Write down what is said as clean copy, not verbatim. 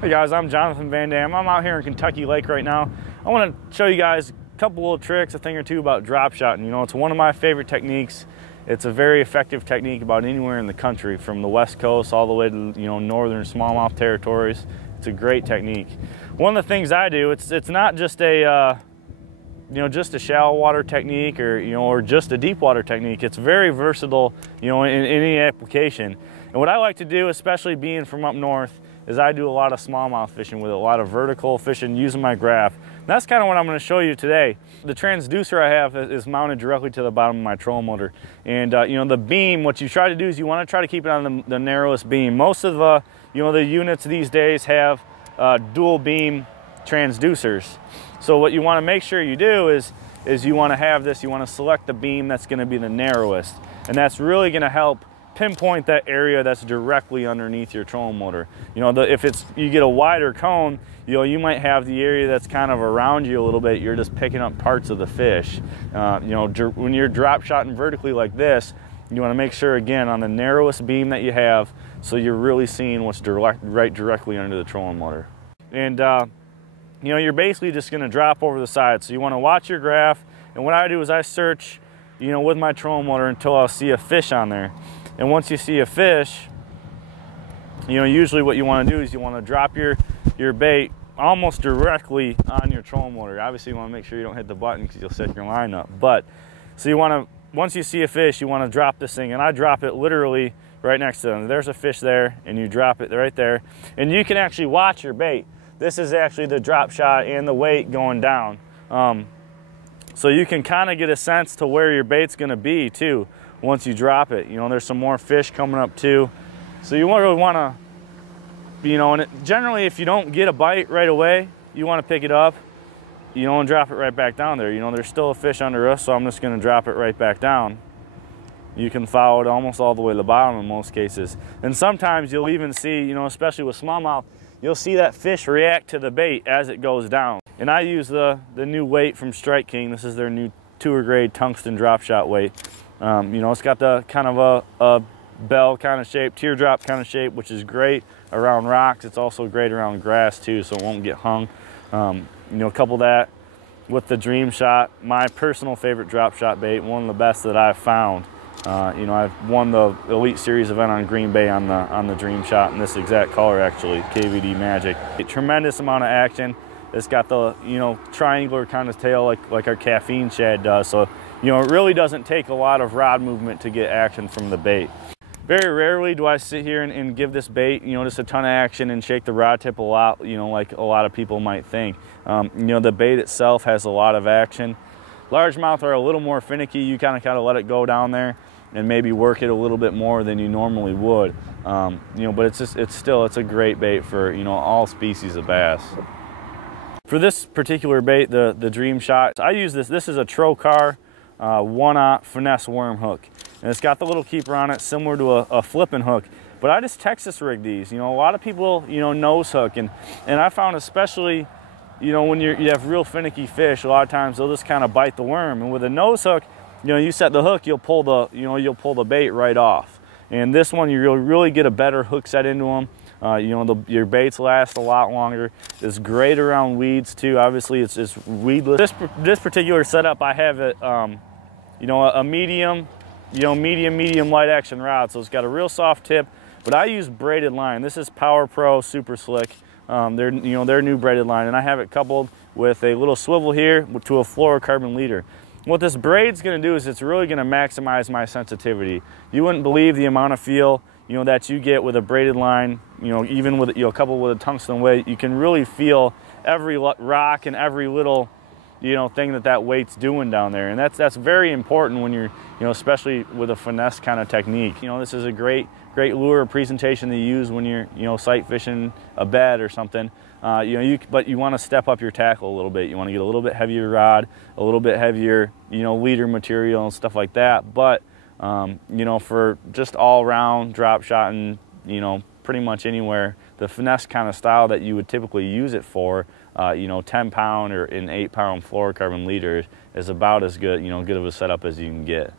Hey guys, I'm Jonathan VanDam. I'm out here in Kentucky Lake right now. I want to show you guys a couple little tricks, a thing or two about drop shotting. You know, it's one of my favorite techniques. It's a very effective technique about anywhere in the country, from the West Coast all the way to, you know, northern smallmouth territories. It's a great technique. One of the things I do, it's not just a just a shallow water technique or just a deep water technique. It's very versatile, in any application. And what I like to do, especially being from up north, is I do a lot of smallmouth fishing with it, a lot of vertical fishing using my graph. And that's kind of what I'm going to show you today. The transducer I have is mounted directly to the bottom of my trolling motor. And the beam, what you try to do is you want to try to keep it on the narrowest beam. Most of the units these days have dual beam transducers. So what you want to make sure you do is you want to have this, you want to select the beam that's going to be the narrowest. And that's really going to help pinpoint that area that's directly underneath your trolling motor. If you get a wider cone, you might have the area that's kind of around you a little bit. You're just picking up parts of the fish. When you're drop shotting vertically like this, you want to make sure, again, on the narrowest beam that you have, so you're really seeing what's right directly under the trolling motor. And you're basically just going to drop over the side. So you want to watch your graph, and what I do is I search, with my trolling motor until I'll see a fish on there. And once you see a fish, usually what you want to do is you want to drop your bait almost directly on your trolling motor. Obviously, you want to make sure you don't hit the button because you'll set your line up. But so you want to, once you see a fish, you want to drop this thing, and I drop it literally right next to them. There's a fish there, and you drop it right there, and you can actually watch your bait. This is actually the drop shot and the weight going down. So you can kind of get a sense to where your bait's going to be too once you drop it. There's some more fish coming up too. So you really want to, and generally if you don't get a bite right away, you want to pick it up, and drop it right back down there. There's still a fish under us, so I'm just going to drop it right back down. You can follow it almost all the way to the bottom in most cases. And sometimes you'll even see, especially with smallmouth, you'll see that fish react to the bait as it goes down. And I use the new weight from Strike King. This is their new tour grade tungsten drop shot weight. It's got the kind of a bell kind of shape, teardrop kind of shape, which is great around rocks. It's also great around grass too, so it won't get hung. Couple that with the Dream Shot, my personal favorite drop shot bait, one of the best that I've found. I've won the Elite Series event on Green Bay on the Dream Shot in this exact color, actually, KVD Magic. A tremendous amount of action. It's got the triangular kind of tail like our caffeine shad does. So it really doesn't take a lot of rod movement to get action from the bait. Very rarely do I sit here and give this bait just a ton of action and shake the rod tip a lot, like a lot of people might think. The bait itself has a lot of action. Largemouth are a little more finicky. You kind of let it go down there and maybe work it a little bit more than you normally would. But it's a great bait for all species of bass. For this particular bait, the Dream Shot, I use this. This is a Trocar 1/0 finesse worm hook, and it's got the little keeper on it, similar to a flipping hook. But I just Texas rig these. A lot of people nose hook, and I found especially when you have real finicky fish, a lot of times they'll just kind of bite the worm. And with a nose hook, you set the hook, you'll pull the bait right off. And this one, you really get a better hook set into them. Your baits last a lot longer. It's great around weeds too. Obviously, it's weedless. This particular setup, I have it, a medium light action rod. So it's got a real soft tip, but I use braided line. This is Power Pro Super Slick. Their new braided line, and I have it coupled with a little swivel here to a fluorocarbon leader. What this braid's going to do is it's really going to maximize my sensitivity. You wouldn't believe the amount of feel that you get with a braided line. Even with coupled with a tungsten weight, you can really feel every rock and every little thing that weight's doing down there. And that's very important when you're especially with a finesse kind of technique. This is a great lure presentation to use when you're sight fishing a bed or something. But you want to step up your tackle a little bit. You want to get a little bit heavier rod, a little bit heavier leader material and stuff like that. But for just all around drop shotting, pretty much anywhere, the finesse kind of style that you would typically use it for, 10 pound or an 8 pound fluorocarbon leader is about as good, good of a setup as you can get.